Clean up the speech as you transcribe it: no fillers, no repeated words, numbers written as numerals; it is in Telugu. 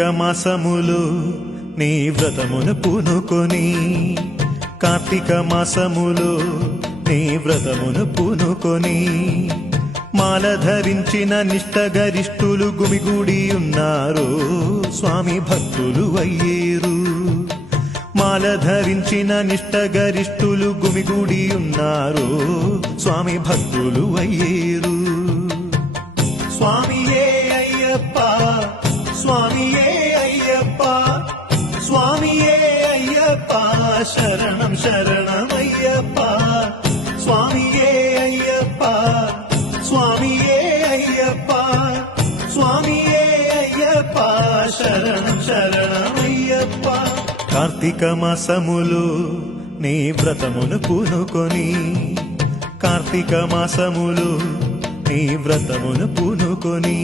మాసములు నీ వ్రతమును పూనుకొని కార్తీక మాసములు నీ వ్రతమును పూనుకొని మాల ధరించిన నిష్టగరిష్ఠులు గుమిగూడి ఉన్నారు స్వామి భక్తులు అయ్యేరు. మాల ధరించిన నిష్టగరిష్ఠులు గుమిగూడి ఉన్నారు స్వామి భక్తులు అయ్యేరు. స్వామియే అయ్యప్ప స్వామియే అయ్యప్ప స్వామియే అయ్యప్ప శరణం శరణమయ్యప్ప స్వామియే అయ్యప్ప స్వామియే అయ్యప్ప స్వామియే అయ్యప్ప శరణం శరణమయ్యప్ప. కార్తీక మాసములు నీ వ్రతమును పూనుకొని కార్తీక మాసములు నీ వ్రతమును పూనుకొని